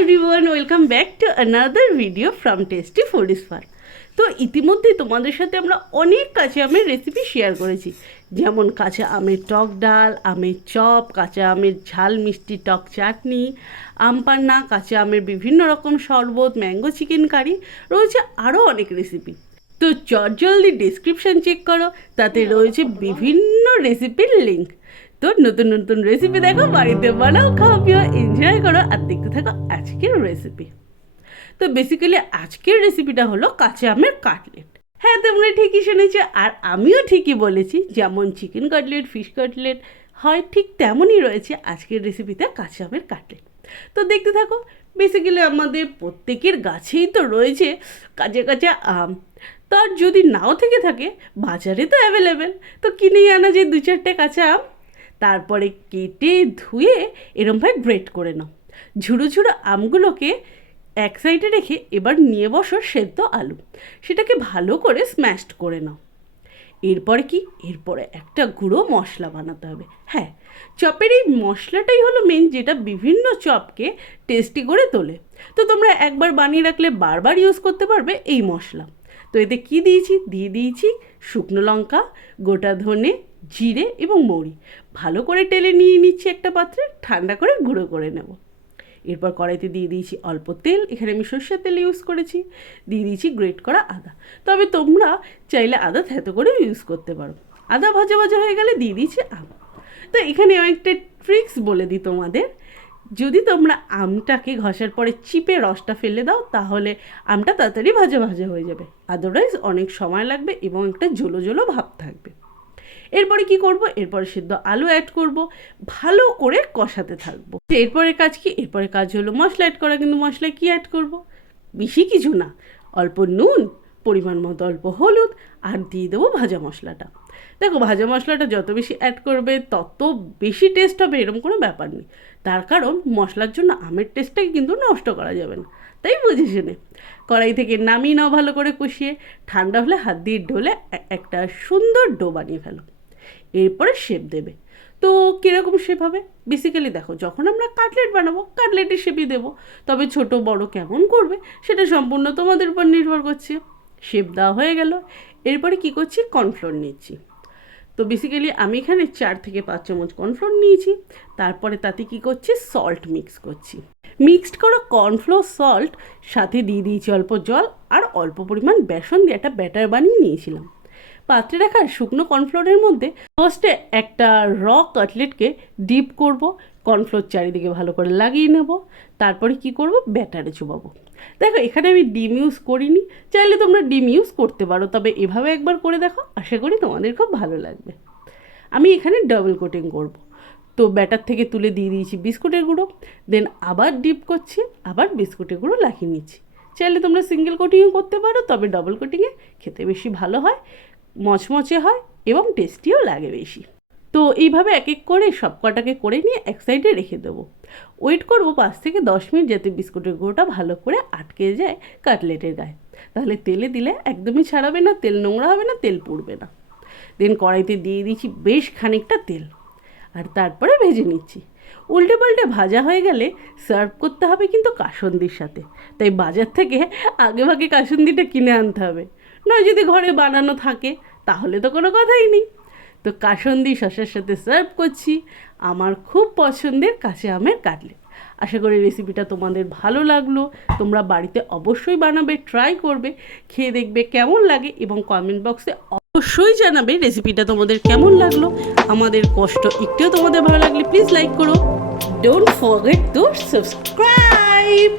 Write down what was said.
Everyone, welcome back to another video from tasty foodies farm. তো ইতিমধ্যে তোমাদের সাথে আমরা অনেক কাঁচা আমের রেসিপি শেয়ার করেছি, যেমন কাঁচা আমের টক ডাল, আমের চপ, কাঁচা আমের ঝাল মিষ্টি টক চাটনি, আম পান্না, কাঁচা আমের বিভিন্ন রকম শরবত, ম্যাঙ্গো চিকেন কারি, রয়েছে আরও অনেক রেসিপি। তো জলদি ডেসক্রিপশন চেক করো, তাতে রয়েছে বিভিন্ন রেসিপির লিঙ্ক। তো নতুন নতুন রেসিপি দেখো, বাড়িতে বানাও, খাও, পিও, এনজয় করো আর দেখতে থাকো আজকের রেসিপি। তো বেসিক্যালি আজকের রেসিপিটা হলো কাঁচা আমের কাটলেট। হ্যাঁ, তোমরা ঠিকই শুনেছো, আর আমিও ঠিকই বলেছি। যেমন চিকেন কাটলেট, ফিশ কাটলেট হয়, ঠিক তেমনই রয়েছে আজকের রেসিপিতে কাঁচা আমের কাটলেট। তো দেখতে থাকো। বেসিক্যালি আমাদের প্রত্যেকের গাছেই তো রয়েছে কাঁচা কাঁচা আম। তার যদি নাও থেকে থাকে, বাজারে তো অ্যাভেলেবেল, তো কিনেই আনা যায় 2-4টে কাঁচা আম। তারপরে কেটে ধুয়ে এরমভাবে গ্রেট করে নাও। ঝুড়ো ঝুড়ো আমগুলোকে এক সাইডে রেখে এবার নিয়ে বসো সেদ্ধ আলু, সেটাকে ভালো করে স্ম্যাশড করে নাও। এরপরে কি, এরপরে একটা গুঁড়ো মশলা বানাতে হবে। হ্যাঁ, চপের এই মশলাটাই হলো মেন, যেটা বিভিন্ন চপকে টেস্টি করে তোলে। তো তোমরা একবার বানিয়ে রাখলে বারবার ইউজ করতে পারবে এই মশলা। তো এতে কি দিয়েছি, দিয়ে দিয়েছি শুকনো লঙ্কা, গোটা ধনে, জিরে এবং মৌরি। ভালো করে টেলে নিয়ে নিচ্ছি একটা পাত্রে, ঠান্ডা করে গুঁড়ো করে নেব। এরপর কড়াইতে দিয়ে দিয়েছি অল্প তেল, এখানে আমি সর্ষের তেল ইউজ করেছি। দিয়ে দিয়েছি গ্রেট করা আদা, তবে তোমরা চাইলে আদা থেতো করে ইউজ করতে পারো। আদা ভাজা ভাজা হয়ে গেলে দিয়ে দিয়েছি আম। তো এখানে একটা ট্রিক্স বলে দিই তোমাদের, যদি তোমরা আমটাকে ঘষার পরে চিপে রসটা ফেলে দাও, তাহলে আমটা তাড়াতাড়ি ভাজা ভাজা হয়ে যাবে। আদারওয়াইজ অনেক সময় লাগবে এবং একটা জলো জলো ভাব থাকবে। এরপরে কি করব, এরপরে সিদ্ধ আলু অ্যাড করব, ভালো করে কষাতে থাকবো। এরপরের কাজ কি, এরপরের কাজ হলো মশলা অ্যাড করা। কিন্তু মশলায় কি অ্যাড করব, বেশি কিছু না, অল্প নুন, পরিমাণ মতো অল্প হলুদ, আর দিয়ে দেবো ভাজা মশলাটা। দেখো, ভাজা মশলাটা যত বেশি অ্যাড করবে তত বেশি টেস্ট হবে, এরকম কোনো ব্যাপার নেই। তার কারণ মশলার জন্য আমের টেস্টটাকে কিন্তু নষ্ট করা যাবে না, তাই বুঝে শুনে কড়াই থেকে নামিয়ে নাও, ভালো করে কষিয়ে। ঠান্ডা হলে হাত দিয়ে ঢলে একটা সুন্দর ডো বানিয়ে ফেলো। এরপরে শেপ দেবে। তো কীরকম শেপ হবে, বেসিক্যালি দেখো, যখন আমরা কাটলেট বানাবো কাটলেটের শেপই দেবো, তবে ছোট বড় কেমন করবে সেটা সম্পূর্ণ তোমাদের উপর নির্ভর করছে। শেপ দেওয়া হয়ে গেল। এরপরে কি করছি, কর্নফ্লোর নিচ্ছি। তো বেসিক্যালি আমি এখানে 4 থেকে 5 চামচ কর্নফ্লোর নিয়েছি। তারপরে তাতে কি করছি, সল্ট মিক্স করছি। মিক্সড করা কর্নফ্লোর, সল্ট, সাথে দিয়ে দিয়েছি অল্প জল আর অল্প পরিমাণ বেসন দিয়ে একটা ব্যাটার বানিয়ে নিয়েছিলাম। পাত্রে রাখা শুকনো কর্নফ্লোরের মধ্যে ফার্স্টে একটা কাটলেটকে ডিপ করব, কর্নফ্লোর চারিদিকে ভালো করে লাগিয়ে নেব। তারপরে কি করব, ব্যাটারে চুবাবো। দেখো, এখানে আমি ডিম ইউজ করিনি, চাইলে তোমরা ডিম ইউজ করতে পারো, তবে এভাবে একবার করে দেখো, আশা করি তোমাদের খুব ভালো লাগবে। আমি এখানে ডাবল কোটিং করব। তো ব্যাটার থেকে তুলে দিয়ে দিয়েছি বিস্কুটের গুঁড়ো, দেন আবার ডিপ করছি, আবার বিস্কুটের গুঁড়ো লাগিয়ে নিচ্ছি। চাইলে তোমরা সিঙ্গেল কোটিংও করতে পারো, তবে ডাবল কোটিংয়ে খেতে বেশি ভালো হয়, মচমচে হয় এবং টেস্টিও লাগে বেশি। তো এইভাবে এক এক করে সব কটাকে করে নিয়ে এক সাইডে রেখে দেবো। ওয়েট করবো 5 থেকে 10 মিনিট, যাতে বিস্কুটের গুঁড়োটা ভালো করে আটকে যায় কাটলেটের গায়ে। তাহলে তেলে দিলে একদমই ছাড়াবে না, তেল নোংরা হবে না, তেল পুড়বে না। দেন কড়াইতে দিয়ে দিচ্ছি বেশ খানিকটা তেল, আর তারপরে ভেজে নিচ্ছি। উল্টে পাল্টে ভাজা হয়ে গেলে সার্ভ করতে হবে কিন্তু কাসুন্দির সাথে, তাই বাজার থেকে আগে ভাগে কাসুন্দিটা কিনে আনতে হবে। নয় যদি ঘরে বানানো থাকে তাহলে তো কোনো কথাই নেই। তো কাসুন্দি শসার সাথে সার্ভ করছি আমার খুব পছন্দের কাঁচা আমের কাটলেট। আশা করি রেসিপিটা তোমাদের ভালো লাগলো। তোমরা বাড়িতে অবশ্যই বানাবে, ট্রাই করবে, খেয়ে দেখবে কেমন লাগে এবং কমেন্ট বক্সে অবশ্যই জানাবে রেসিপিটা তোমাদের কেমন লাগলো। আমাদের কষ্ট একটুও তোমাদের ভালো লাগলে প্লিজ লাইক করো। Don't forget to subscribe.